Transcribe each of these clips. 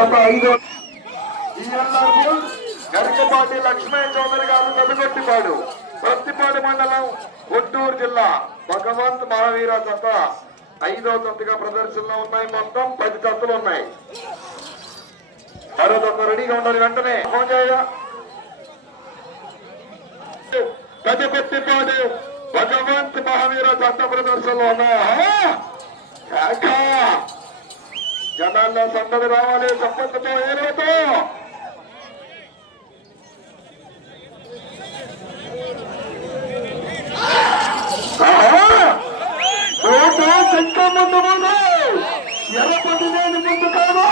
జత 5. గరికపాటి లక్ష్మయ్య చౌదరి గారు పెద్దగొట్టిపాడు ప్రత్తిపాడు మండలం గుంటూరు జిల్లా భగవంత్ మహావీర జత 5వ జతగా ప్రదర్శనలో ఉన్నాయి. మొత్తం 10 జతలు ఉన్నాయి. మరో జత రెడీగా ఉండాలి. వెంటనే ఫోన్ చేయగా పెద్దగొట్టిపాడు భగవంత్ మహావీర జత ప్రదర్శనలో ఉన్నాయా? జనాల్లో సందడి రావాలి. చప్పట్లతో ఏరుతో ఇంకా ముందు ముందు ఎర్రపతి నేను ముందు కాదు.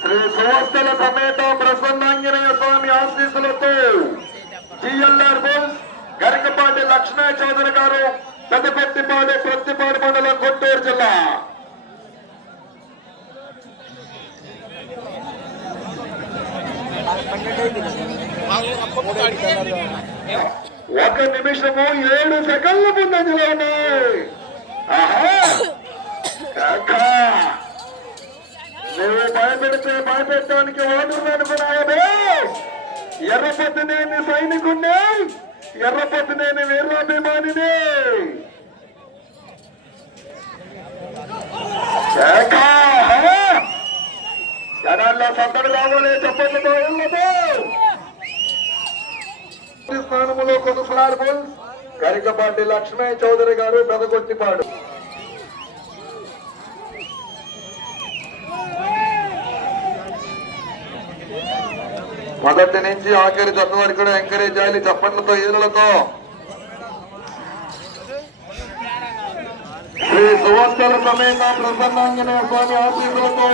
శ్రీ సువస్థల సమేత ప్రసన్నాంజనేయ స్వామి ఆశీస్సులతో జిఎల్ఆర్ బుల్స్ గరికపాటి లక్ష్మయ్య చౌదరి గారు పెద్దపెట్టిపాడు ప్రత్తిపాడు మండలం గుంటూరు జిల్లా. ఒక నిమిషము 7 సెకండ్ల ముందంజలో ఉన్నాయి. నువ్వు భయపెడితే భయపెట్టడానికి ఓటర్ అనుకున్నావే. ఎర్రపతినేని సైనికుణ్ణి, ఎర్రపతినేని వీరాభిమానిని. జనాల్లో సందడి రావాలే. చెప్పట్లతో వెళ్ళదు. స్థానంలో కొనసాగు గరికపాటి లక్ష్మయ్య చౌదరి గారు పెదగొట్టిపాడు. మొదటి నుంచి ఆఖరి జత వరకు కూడా ఎంకరేజ్ చేయాలి. చప్పట్లతో ఈదులతో శ్రీ సువస్థల సమేత ప్రసన్నాంజనేయ స్వామి ఆశీస్సులతో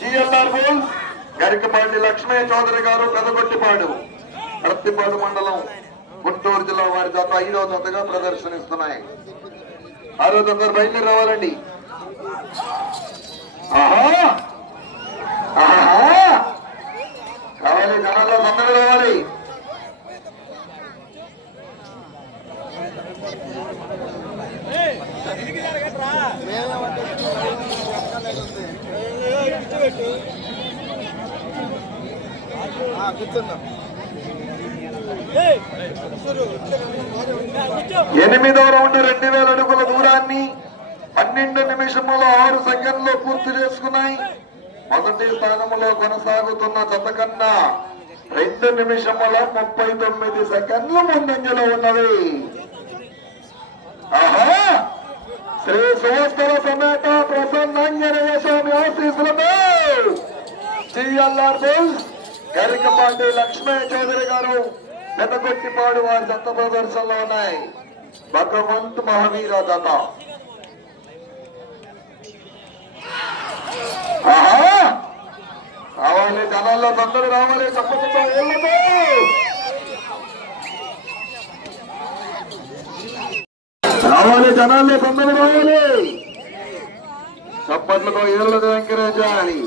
జిఎల్ఆర్ బుల్స్ గరికపాటి లక్ష్మయ్య చౌదరి గారు పెదగొట్టిపాడు ప్రత్తిపాడు మండలం గుంటూరు జిల్లా వారి జత 5వ జతగా ప్రదర్శనిస్తున్నాయి. 6వ జత బయలుదేరి రావాలండి. రావాలి. జనాల్లో సందడి రావాలి. కూర్చుందాం. 8వ రౌండ్ 2000 అడుగుల దూరాన్ని 12 నిమిషముల 6 సెకండ్లో పూర్తి చేసుకున్నాయి. మొదటి స్థానంలో కొనసాగుతున్న జత కన్నా 2 నిమిషముల 39 సెకండ్లు ముందంజలో ఉన్నవి. శ్రీ సువస్థల సమేత ప్రసన్నాంజనేయ స్వామి ఆశీస్సులతో జిఎల్ఆర్ బుల్స్ గరికపాటి లక్ష్మయ్య చౌదరి గారు పెదగొట్టిపాడు వారి జత ప్రదర్శనలో ఉన్నాయి. భగవంత్ మహావీర జత. రావాలి. జనాల్లో సందడి రావాలి. చప్పట్లతో ఏళ్ళతో రావాలి. జనాల్లో సందడి రావాలి. చప్పట్లతో ఏళ్ళతో ఎంకరేజ్ చేయాలి.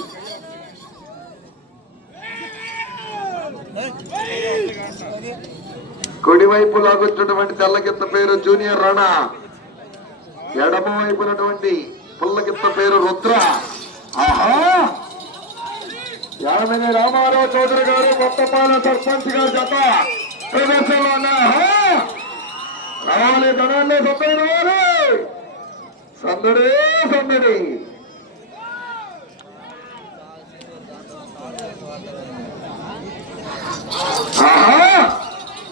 కుడివైపు లాగొచ్చినటువంటి తెల్లగిత్త పేరు జూనియర్ రాణా, ఎడమ వైపునటువంటి పుల్లగిత్త పేరు రుద్ర. యామిని రామారావు చౌదరి గారు కొత్తపాల సర్పంచ్ గారు జత ప్రదర్శనలో రావాలి. జనాల్లో సందడి రావాలి. సందడే సందడి.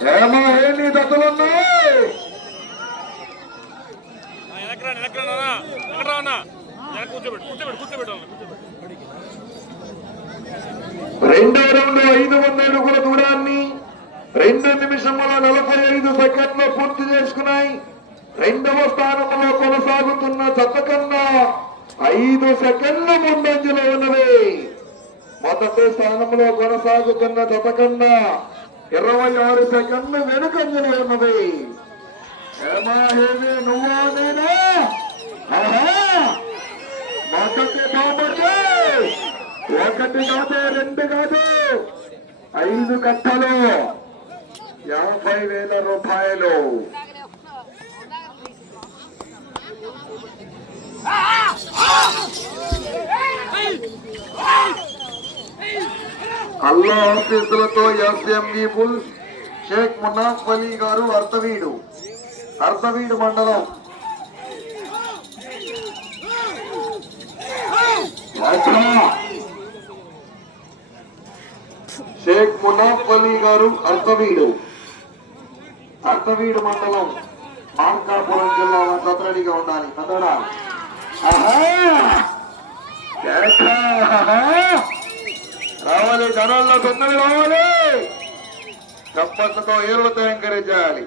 ఏమో ఏమి దత్తలున్నాయి. రెండో రౌండ్ 500 అడుగుల దూరాన్ని 2 నిమిషముల 45 సెకండ్లు పూర్తి చేసుకున్నాయి. 2వ స్థానంలో కొనసాగుతున్న జత కన్నా 5 సెకండ్ల ముందంజలో ఉన్నది. మొదటి స్థానంలో కొనసాగుతున్న జత కన్నా 26 సెకండ్లు వెనుకంజలో ఉన్నది. యమాహేవి నువ్వా నేనా మొదటి బాబర్లే ఒకటి కాదు రెండు కాదు 5 కట్టలు 50,000 రూపాయలు. అల్లా ఆఫీసులతో ఎస్ఎంఈ బుల్స్ షేక్ మునాఫ్ అలీ గారు అర్ధవీడు మండలం. షేక్ మునాఫ్ అలీ గారు అర్ధవీడు మండలం మార్కాపురం జిల్లా సతరడిగా ఉండాలి. కదరా రావాలి, జనాల్లో తొందర రావాలి, చప్పట్లతో ఏరులతో ఎంకరేజ్ చేయాలి.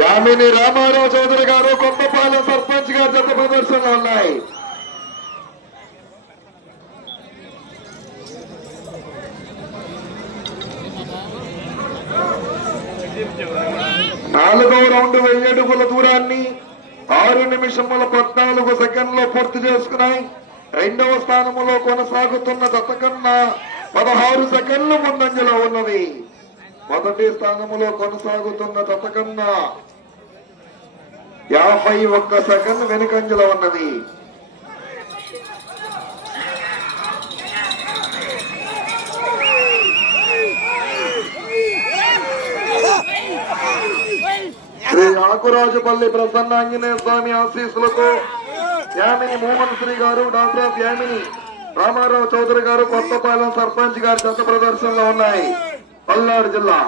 యామిని రామారావు చౌదరి గారు కొత్తపాలెం సర్పంచ్ గారు జత ప్రదర్శనలో ఉన్నాయి. నాలుగవ రౌండ్ 1000 అడుగుల దూరాన్ని 6 నిమిషముల 14 సెకండ్లో పూర్తి చేసుకున్నాయి. రెండవ స్థానంలో కొనసాగుతున్న జత కన్నా 16 సెకండ్లు ముందంజలో ఉన్నది. మొదటి స్థానంలో కొనసాగుతున్న జత కన్నా 51 సెకండ్ వెనుకంజలో ఉన్నది. శ్రీ ఆకురాజుపల్లి ప్రసన్నాంజనేయ స్వామి ఆశీస్సులతో యామిని మోహన్ శ్రీ గారు, డాక్టర్ ఆఫ్ యామిని రామారావు చౌదరి గారు కొత్తపాలెం సర్పంచ్ గారి జత ప్రదర్శనలో ఉన్నాయి. పల్నాడు జిల్లా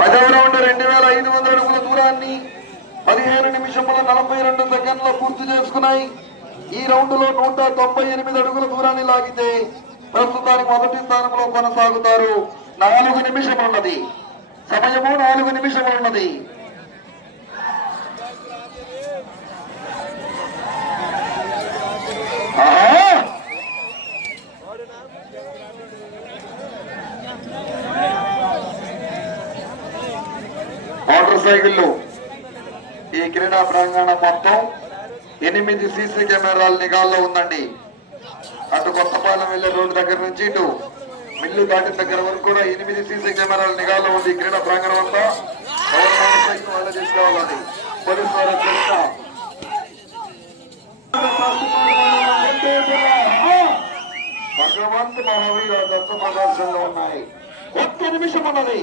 పదవ రౌండ్ 2500 అడుగుల దూరాన్ని 15 నిమిషముల 42 సెకండ్లో పూర్తి చేసుకున్నాయి. ఈ రౌండ్ లో 198 అడుగుల దూరాన్ని లాగితే ప్రస్తుతానికి మొదటి స్థానంలో కొనసాగుతారు. 4 నిమిషములు ఉన్నది సమయము, 4 నిమిషములు ఉన్నది. మోటార్ సైకిళ్ళు ఈ క్రీడా ప్రాంగణం మొత్తం 8 సీసీ కెమెరాల నిఘాల్లో ఉందండి. అటు కొత్తపాలెం వెళ్లే రోడ్డు దగ్గర నుంచి ఇటు మిల్లు దాటిన దగ్గర వరకు కూడా 8 సీసీ కెమెరాల నిఘాల్లో ఉంది. క్రీడా ప్రాంగణం అంతా వాళ్ళు తీసుకోవాలని పోలీసు వారు భగవంత్ మహావీర దత్త ప్రదర్శనలో ఉన్నాయి. 1 నిమిషం ఉన్నది,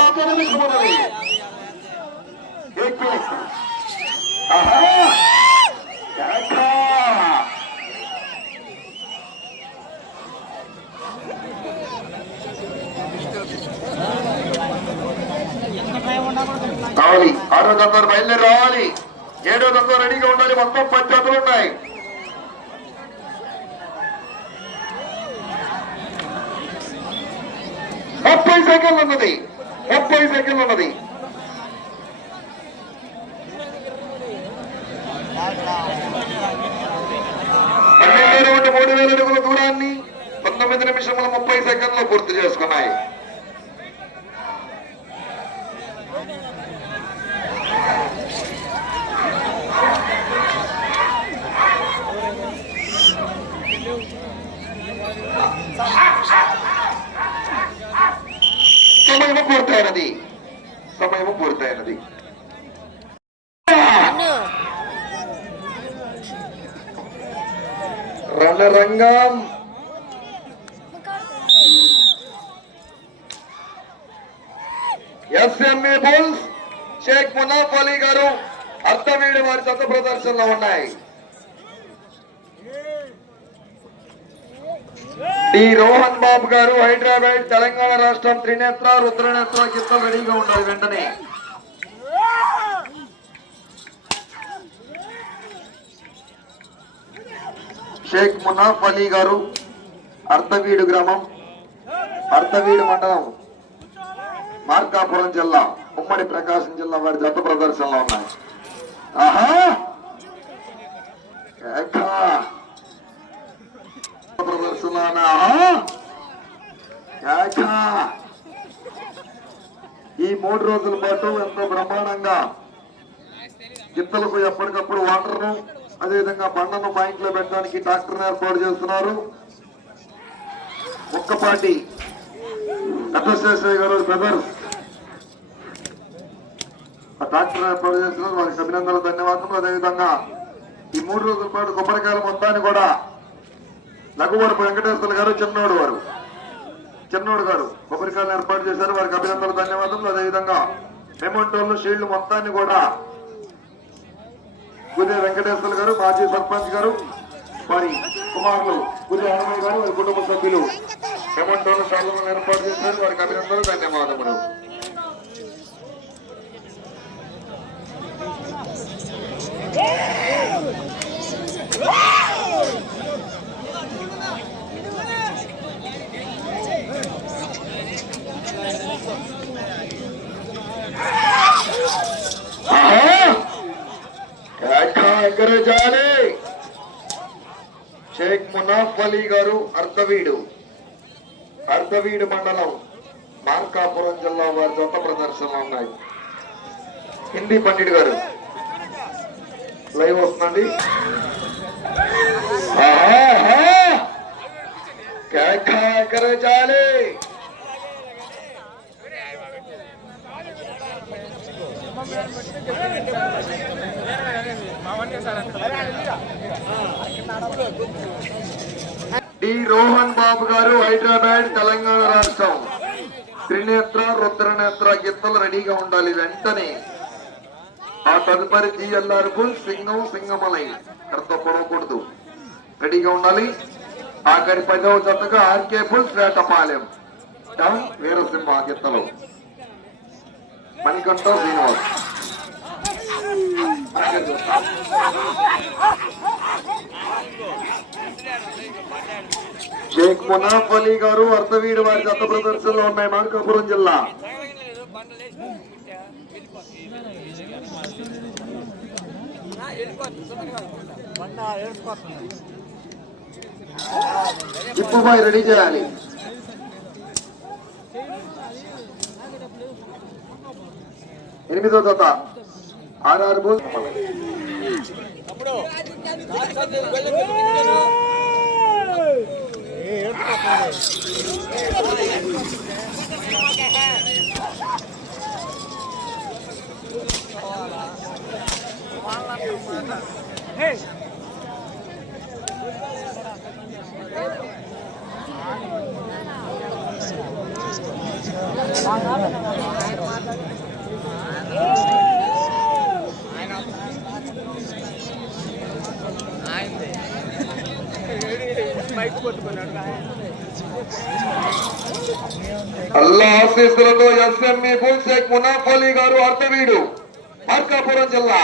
1 నిమిషం ఉన్నది. రావాలి, 6వ దంతో బయలుదేరి రావాలి, 7వ దంతో రెడీగా ఉండాలి. మొత్తం 10 జతలు ఉన్నాయి. ముప్పై సెకండ్లు ఉన్నది. 12 రౌండ్ 3000 అడుగుల దూరాన్ని 19 నిమిషముల 30 సెకండ్లో పూర్తి చేసుకున్నాయి. సమయము పూర్తయినది. రణరంగం ఎస్ఎంఈ బుల్స్ షేక్ మునాఫ్ అలీ గారు అర్థవీడు వారి జత ప్రదర్శనలో ఉన్నాయి. డి రోహన్ బాబు గారు హైదరాబాద్ తెలంగాణ రాష్ట్రం త్రినేత్ర రుద్రనేత్ర గిత్తలు రెడీగా ఉండాలి వెంటనే. షేక్ మునాఫ్ అలీ గారు అర్థవీడు గ్రామం అర్థవీడు మండలం మార్కాపురం జిల్లా ఉమ్మడి ప్రకాశం జిల్లా వారి జత ప్రదర్శనలో ఉన్నాయి. ఆహా ప్రదర్శన ఈ 3 రోజుల పాటు ఎంతో బ్రహ్మాండంగా గిత్తలకు ఎప్పటికప్పుడు వాటర్ను అదేవిధంగా బండను పాయింట్ లో పెట్టడానికి ట్రాక్టర్ ఏర్పాటు చేస్తున్నారు. ఒక్కపాటి నటశేషయ్య గారు బ్రదర్స్ ఆ ట్రాక్టర్ ఏర్పాటు చేస్తున్నారు. వారికి అభినందనలు ధన్యవాదాలు. అదేవిధంగా ఈ 3 రోజుల పాటు కొబ్బరికాయల మొత్తాన్ని కూడా లఘువరపు వెంకటేశ్వర గారు చిన్నోడు గారు కొబ్బరికాయలు ఏర్పాటు చేశారు. వారికి అభినందనలు ధన్యవాదాలు. అదేవిధంగా మెమంటోళ్ళు షీల్డ్ మొత్తాన్ని కూడా గుదే వెంకటేశ్వర గారు మాజీ సర్పంచ్ గారు వారి కుమారులు గుదే హనుమయ్య గారు వారి కుటుంబ సభ్యులు మెమంటోళ్ళు షాలను ఏర్పాటు చేశారు. వారికి అభినందనలు ధన్యవాదములు. షేక్ మునాఫ్ అలీ గారు అర్ధవీడు మండలం మార్కాపురం జిల్లా వారి జత ప్రదర్శనలు ఉన్నాయి. హిందీ పండిట్ గారు లైవ్ వస్తుందండి. డి రోహన్ బాబు గారు హైదరాబాద్ తెలంగాణ రాష్ట్రం త్రినేత్ర రుద్రనేత్ర గిత్తలు రెడీగా ఉండాలి వెంటనే. ఆ తదుపరి జిఎల్ఆర్ బుల్ సింగమలై ఎక్కడతో పొడవకూడదు రెడీగా ఉండాలి. ఆఖరి 10వ జతగా RK bulls Vetapalem town Veerasimha గిత్తలు మణికంఠ శ్రీనివాస్. షేక్ మునాఫ్ అలీ గారు అర్ధవీడు వారి జత ప్రదర్శనలో ఉన్నాయి మార్కాపురం జిల్లా. చిప్పుబాయ్ రెడీ చేయాలి. ఎనిమిదో జత ఆర్ఆర్ బుల్ అల్లా ఆశీస్సులతో ఎస్ఎంఈ బుల్ షేక్ మునాఫ్ అలీ గారు అర్ధవీడు మార్కాపురం జిల్లా